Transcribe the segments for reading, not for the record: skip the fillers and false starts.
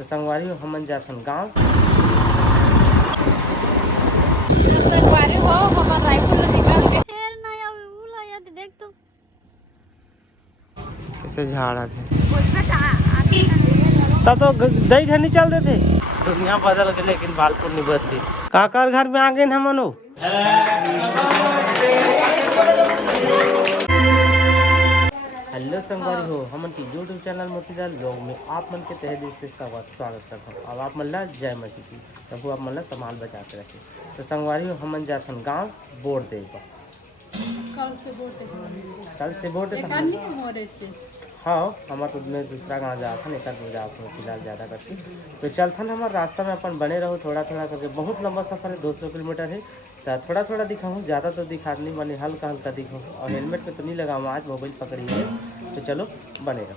तो संगवारी हमन जाथन गाँव। संगवारी हो हमर रायपुर निकल के फेर नया उला याद देख तो कैसे झाड़ा थे उसमें आते तब तो दही घर नहीं चल देते। दुनिया बदल गए लेकिन बालपुर नहीं बदली। काकर घर में आ गए हमन हो। हेलो संगवारी हो हमन की यूट्यूब चैनल मोतीलाल ब्लॉग में आप मन के तहे दिल से स्वागत करता हूँ। अब आप मन ला जय मसीह की प्रभु आप मन ला संभाल बचा के रखे। तो संगवारी हो हमन जाथन गाँव वोट दे कल से वोट हाँ हमारे तो मैं दूसरा गाँव जाता एक जाता हूँ फिलहाल ज़्यादा करके। तो चलथन हमारे रास्ता में अपन बने रहो थोड़ा थोड़ा करके। बहुत लंबा सफ़र है 200 किलोमीटर है। तो थोड़ा थोड़ा दिखाऊँ ज़्यादा तो दिखा नहीं बने हल्का हल्का दिखाऊँ। और हेलमेट पे तो नहीं लगाऊँ आज मोबाइल पकड़ी है। तो चलो बने रहो।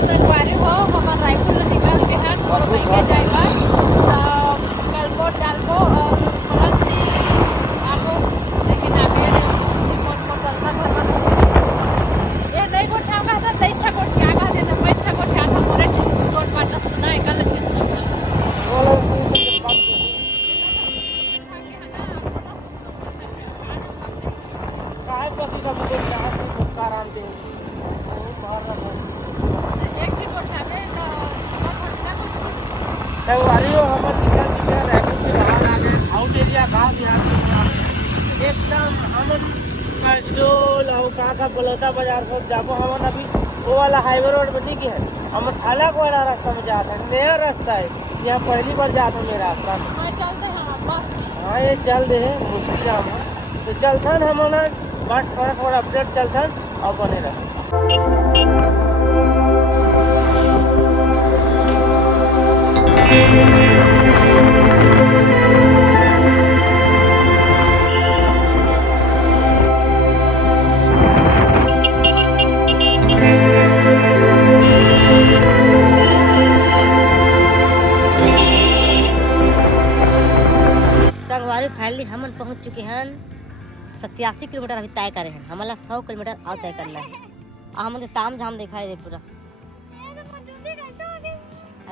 संगवारी हो हमर रायपुर निकल के हन और महंगे जाएगा कल वोट डालबो और तुरंत ही आबो। लेकिन अभी रिमोट को चलता घर ये नहीं गोठा का था तई छा गोठिया का दे मैं छा गोठिया था मोरे गोट पाटा सुना है कल के सब एक ही गोठा में तो संगवारी हो हमन निकल रायपुर से बाहर आ गए। आउट एरिया गाँव बिहार से एकदम हमन पेट्रोल और का बलौदा बाजार को जाबो। हमन अभी वो वाला हाईवे रोड में नहीं गए हैं। हम अलग वाला रास्ता में जाते हैं। नया रास्ता है यहाँ पहली बार जाता हूँ मेरा रास्ता। मैं चलते हैं बस हाँ ये चल दे है मुश्किल काम है। तो चलथन हमन बट थोड़ा थोड़ा अपडेट चलथन और बने रह। संगवारी फाइनली हमन पहुंच चुके हैं 87 किलोमीटर अभी तय करे हैं। हमारा 100 किलोमीटर और तय करना है। और हमन के ताम झाम दिखाई दे पूरा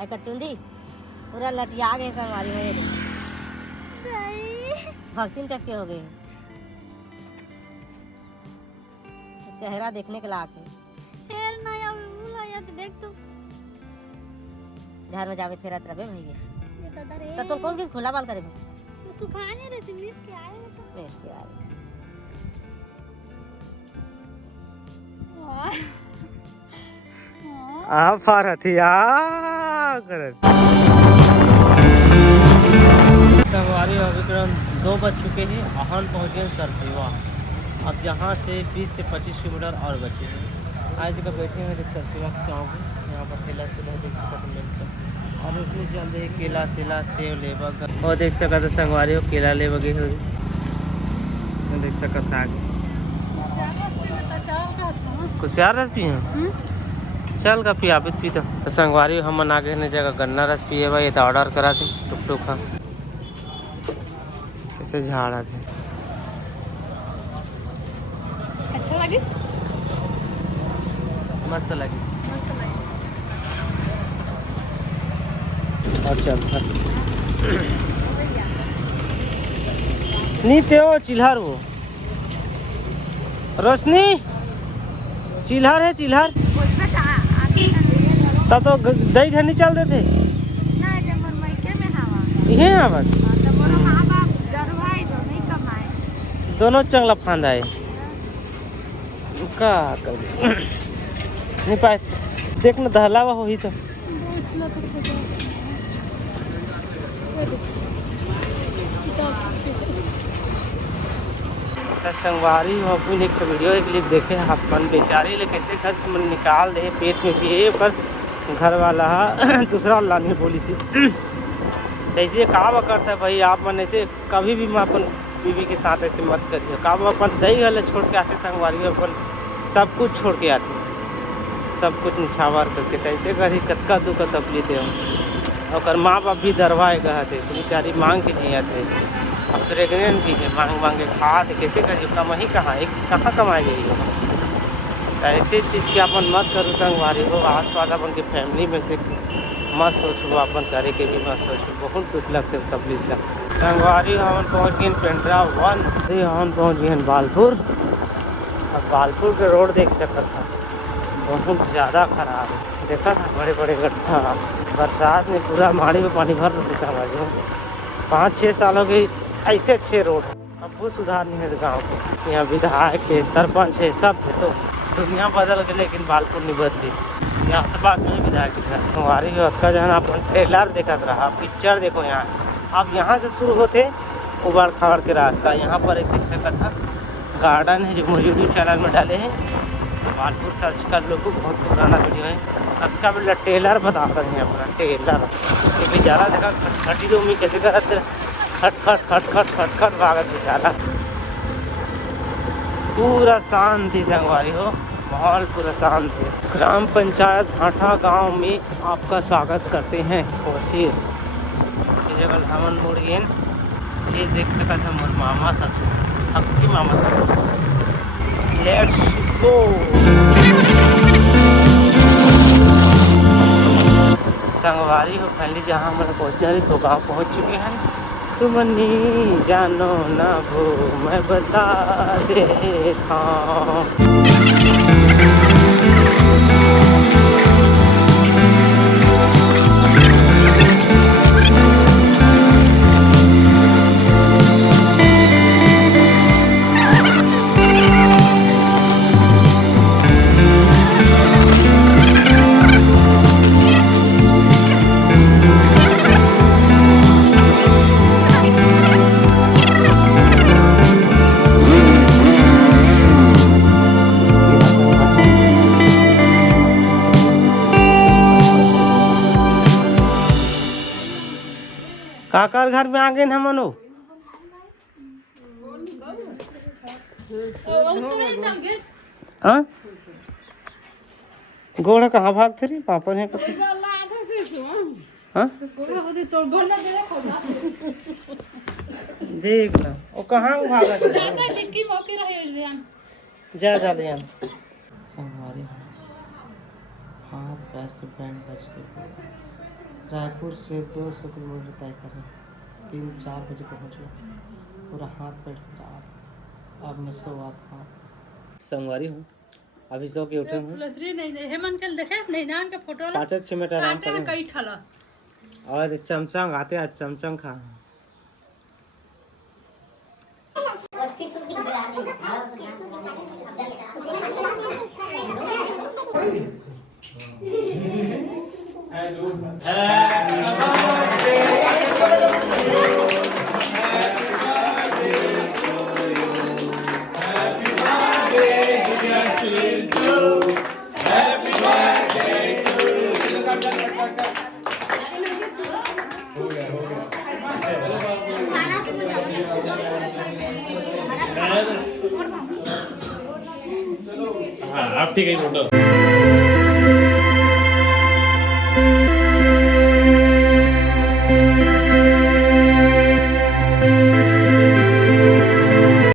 ऐसा चुंदी पूरा लटिया गए संगवारी हो भक्तिन टप के हो गए चेहरा देखने के लायक है। फेर नया उला याद देख तो घर में जावे तेरा तरफ भैया ये दादा रे तो कौन किस खुला बाल करे सुखाने रहे मिस के आए बेस के यार संगवारी अभी तुरंत 2 बज चुके हैं। आहन पहुँच गए सरसेवा। अब यहाँ से 20 से 25 किलोमीटर और बचे हैं। आज जगह बैठे हैं सरसेवा गाँव में। यहाँ पर ठेला से देख सकते मिलता और उसमें चल रहे केला सेला सेव लेबा और देख सकते संगवारी हो केला ले बगे हो देख सकते आगे कुशियार रस पिए चल का पियापित पी तो संगवारी हमन आगे ने जगह गन्ना रस पिए भाई तो ऑर्डर करा थे टुक टुक खा कैसे झाड़ा थे अच्छा लगी मस्त लगी और चल नहीं थे वो चिल्हर वो रोशनी चिल्हर है चिल्हर तब तो दही घर नहीं चल देते ये आवाज दोनों चंगला फांदा है का कर नहीं पाए देखना दहलावा हो ही तो तो संगवारी हो अपन एक वीडियो एक क्लिप देखे अपन बेचारी ले कैसे घर से मन निकाल दे पेट में पिए पर घर वाला दूसरा लाने बोली सी ऐसे काम करता है भाई। आप मन ऐसे कभी भी मैं अपन बीवी के साथ ऐसे मत करिए। काम अपन दही गले छोड़ के आते संगवारी अपन सब कुछ छोड़ के आते सब कुछ निछावर करके तो ऐसे करी कतका दुख तकलीफ दे और माँ बाप भी दरवाए गए थे तो बेचारी मांग के जिया थे। अब प्रेगनेंट भी है मांग मांगे खा थे कैसे करिए कमाई कहाँ एक कहाँ कमाई गई हो। तो ऐसे चीज़ की अपन मत करो संगवारी हो। आस पास अपन की फैमिली में से मत सोचो अपन करे के भी मत सोचो। बहुत दुख लगते तकलीफ लगते संगवारी हम पहुँच गए पेंड्रा 1 हम पहुँच गए बालपुर। अब बालपुर के रोड देख सकता था बहुत ज़्यादा खराब है। देखा था बड़े बड़े गड्ढा बरसात में पूरा माड़ी में पानी भर रहे समझो 5-6 साल हो गई ऐसे अच्छे रोड। अब वो सुधार नहीं है गाँव के। यहाँ विधायक है सरपंच है सब है तो दुनिया बदल गए लेकिन बालपुर नहीं बदली। यहाँ से बात में विधायक हमारी का जो है अपन ट्रेलर देखा रहा पिक्चर देखो यहाँ। अब यहाँ से शुरू होते उबड़ खाबड़ के रास्ता यहाँ पर एक देख सकता था गार्डन है जो मुझे यूट्यूब चैनल में डाले हैं बालपुर सर्च कर लो। बहुत पुराना वीडियो है। अच्छा बेटा टेलर बता रहे हैं अपना टेलर ये बेचारा देखा खटखटी तो उम्मीद कैसे कर खट खट खट खट खट खट भागत बेचारा। पूरा शांति संगवारी हो माहौल पूरा शांत है। ग्राम पंचायत भाटा गांव में आपका स्वागत करते हैं कोशिर जगह हमन मुड़ गए। ये देख सकते हैं मोर मामा ससुर आपकी मामा ससुर। Let's go. संगवारी हो पहले जहाँ हमारे पहुँचना है सो गाँव पहुँच चुके हैं। तुम नहीं जानो ना वो मैं बता देता। काकर घर में आ गए हम मनो हाँ गोड़ा कहाँ भागते रे पापा ने हाँ देख ना वो कहाँ भागा जा जा ले संगवारी हाथ पैर के बैंड बज के रायपुर से 200 किलोमीटर तय करें 3-4 बजे पहुँचे। पूरा हाथ पैर रात अब मैं सोआ था संगवारी हूँ अभी सो के उठे हूँ। 5-6 मिनट आराम करें और चमचम आते आज चमचम खा आप ठीक है फोटो